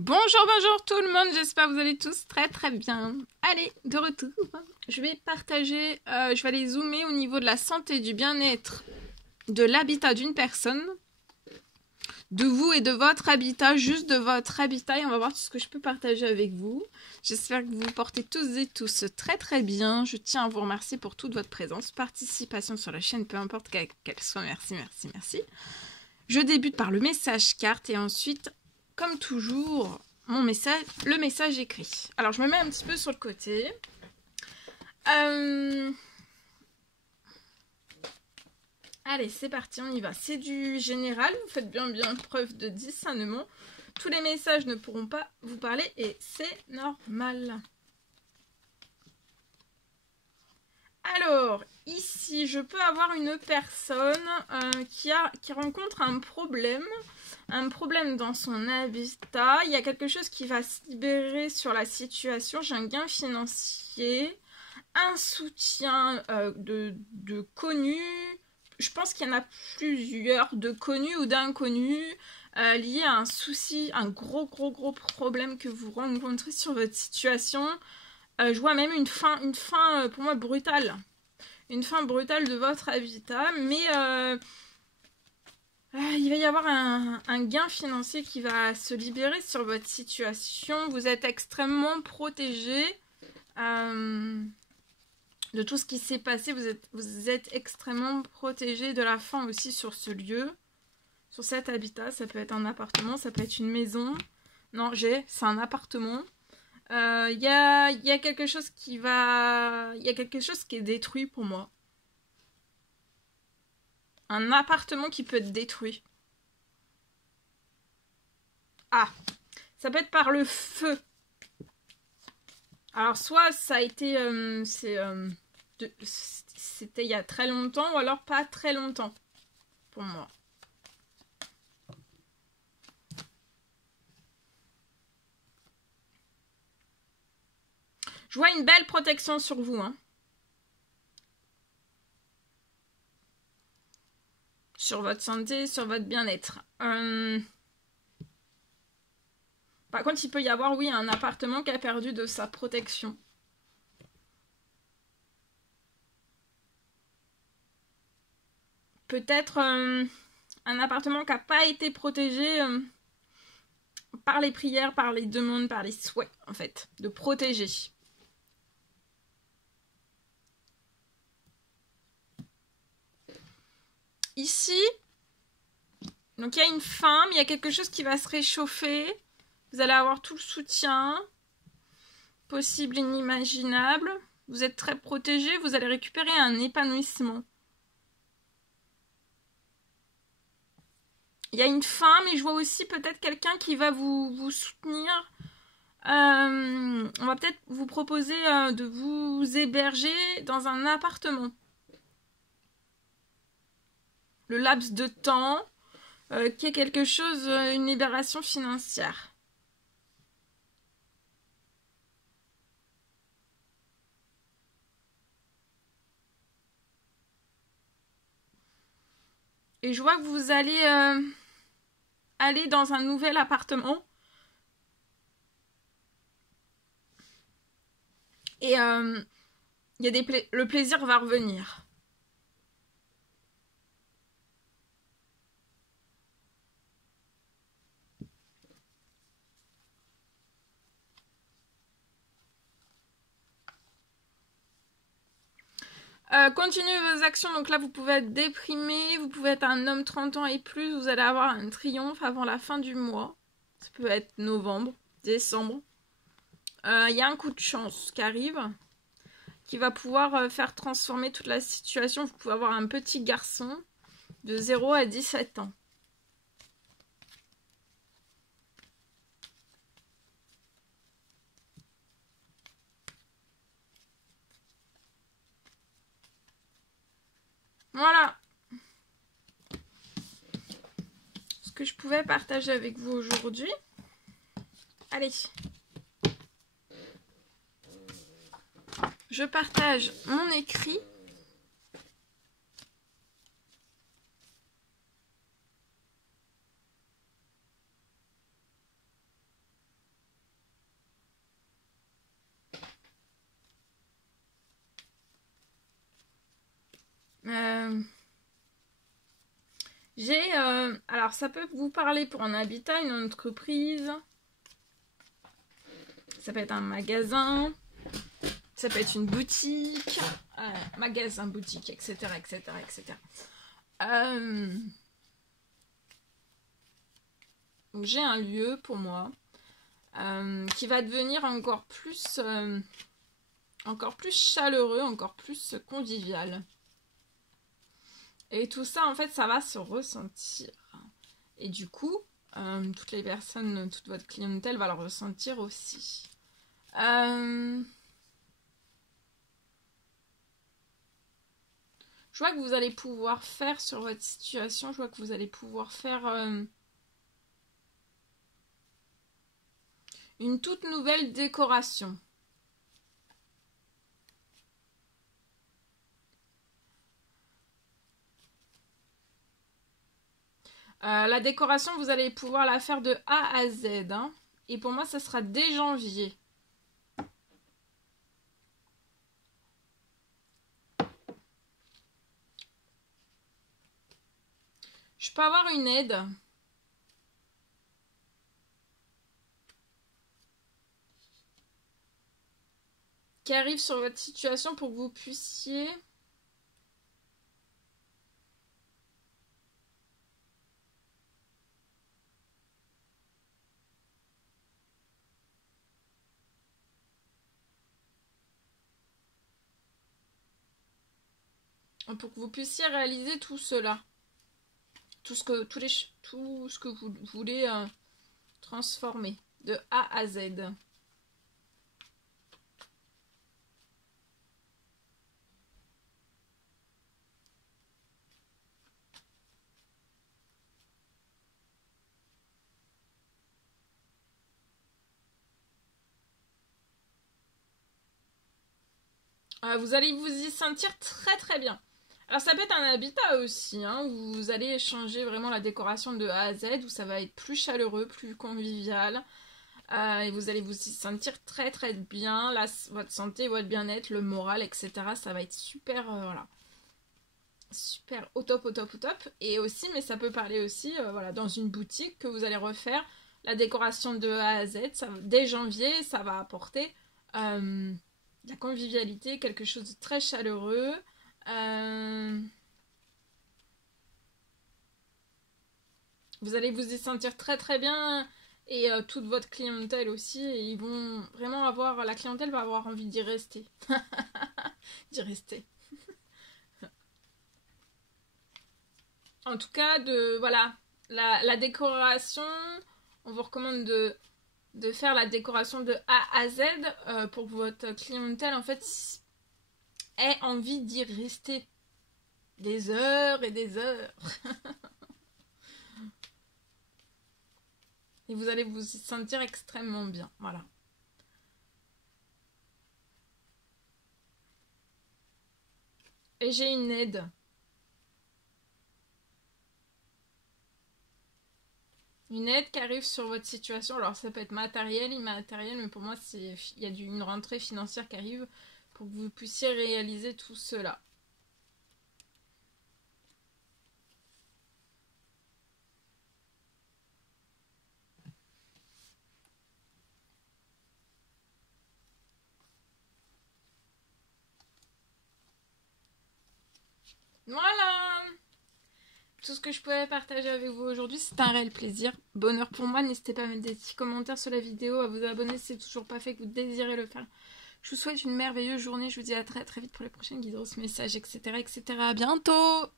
Bonjour, bonjour tout le monde, j'espère que vous allez tous très bien. Allez, de retour. Je vais partager, je vais aller zoomer au niveau de la santé, du bien-être, de l'habitat d'une personne, de vous et de votre habitat, juste de votre habitat, et on va voir tout ce que je peux partager avec vous. J'espère que vous vous portez tous et tous très bien. Je tiens à vous remercier pour toute votre présence, participation sur la chaîne, peu importe qu'elle soit. Merci. Je débute par le message carte et ensuite, comme toujours, le message écrit. Alors, je me mets un petit peu sur le côté. Allez, c'est parti, on y va. C'est du général, vous faites bien preuve de discernement. Tous les messages ne pourront pas vous parler et c'est normal. Alors, ici, je peux avoir une personne qui rencontre un problème dans son habitat. Il y a quelque chose qui va se libérer sur la situation. J'ai un gain financier, un soutien de connus. Je pense qu'il y en a plusieurs, de connus ou d'inconnus, liés à un souci, un gros problème que vous rencontrez sur votre situation. Je vois même une fin pour moi brutale. Une fin brutale de votre habitat, mais il va y avoir un gain financier qui va se libérer sur votre situation. Vous êtes extrêmement protégé de tout ce qui s'est passé. Vous êtes extrêmement protégé de la fin aussi sur ce lieu, sur cet habitat. Ça peut être un appartement, ça peut être une maison. Non, c'est un appartement. Il y a quelque chose qui est détruit pour moi. Un appartement qui peut être détruit. Ah, ça peut être par le feu. Alors soit ça a été, c'était il y a très longtemps ou alors pas très longtemps pour moi. Je vois une belle protection sur vous, hein. Sur votre santé, sur votre bien-être. Par contre, il peut y avoir, oui, un appartement qui a perdu de sa protection. Peut-être un appartement qui n'a pas été protégé par les prières, par les demandes, par les souhaits, en fait, de protéger. Ici, donc il y a une femme, il y a quelque chose qui va se réchauffer. Vous allez avoir tout le soutien possible et inimaginable. Vous êtes très protégé, vous allez récupérer un épanouissement. Il y a une femme et je vois aussi peut-être quelqu'un qui va vous soutenir. On va peut-être vous proposer de vous héberger dans un appartement. Le laps de temps qui est quelque chose, une libération financière. Et je vois que vous allez aller dans un nouvel appartement. Et le plaisir va revenir. Continuez vos actions. Donc là, vous pouvez être déprimé. Vous pouvez être un homme 30 ans et plus. Vous allez avoir un triomphe avant la fin du mois. Ça peut être novembre, décembre. Il y a un coup de chance qui arrive, qui va pouvoir faire transformer toute la situation. Vous pouvez avoir un petit garçon de 0 à 17 ans. Voilà ce que je pouvais partager avec vous aujourd'hui. Allez, je partage mon écrit. Alors, ça peut vous parler pour un habitat, une entreprise. Ça peut être un magasin. Ça peut être une boutique. Magasin, boutique, etc., etc., etc. Donc, j'ai un lieu pour moi qui va devenir encore plus chaleureux, encore plus convivial. Et tout ça, en fait, ça va se ressentir. Et du coup, toutes les personnes, toute votre clientèle va le ressentir aussi. Je vois que vous allez pouvoir faire sur votre situation, je vois que vous allez pouvoir faire une toute nouvelle décoration. La décoration, vous allez pouvoir la faire de A à Z. Hein. Et pour moi, ça sera dès janvier. Je peux avoir une aide. Qui arrive sur votre situation pour que vous puissiez... pour que vous puissiez réaliser tout cela. Tout ce que vous voulez transformer de A à Z. Vous allez vous y sentir très très bien. Alors ça peut être un habitat aussi, hein, où vous allez changer vraiment la décoration de A à Z, où ça va être plus chaleureux, plus convivial. Et vous allez vous y sentir très très bien. Là, votre santé, votre bien-être, le moral, etc. Ça va être super, voilà. Super au top, au top, au top. Et aussi, mais ça peut parler aussi, voilà, dans une boutique que vous allez refaire la décoration de A à Z. Ça, dès janvier, ça va apporter la convivialité, quelque chose de très chaleureux. Vous allez vous y sentir très très bien et toute votre clientèle aussi. Et ils vont vraiment avoir, la clientèle va avoir envie d'y rester. D'y rester. En tout cas, voilà, la décoration, on vous recommande de faire la décoration de A à Z pour que votre clientèle en fait ait envie d'y rester des heures et des heures. Et vous allez vous y sentir extrêmement bien, voilà. Et j'ai une aide. Une aide qui arrive sur votre situation. Alors ça peut être matériel, immatériel, mais pour moi il y a une rentrée financière qui arrive pour que vous puissiez réaliser tout cela. Voilà! Tout ce que je pouvais partager avec vous aujourd'hui, c'est un réel plaisir. Bonheur pour moi, n'hésitez pas à mettre des petits commentaires sur la vidéo, à vous abonner si c'est toujours pas fait, que vous désirez le faire. Je vous souhaite une merveilleuse journée, je vous dis à très très vite pour les prochaines guides, messages, etc. etc. À bientôt!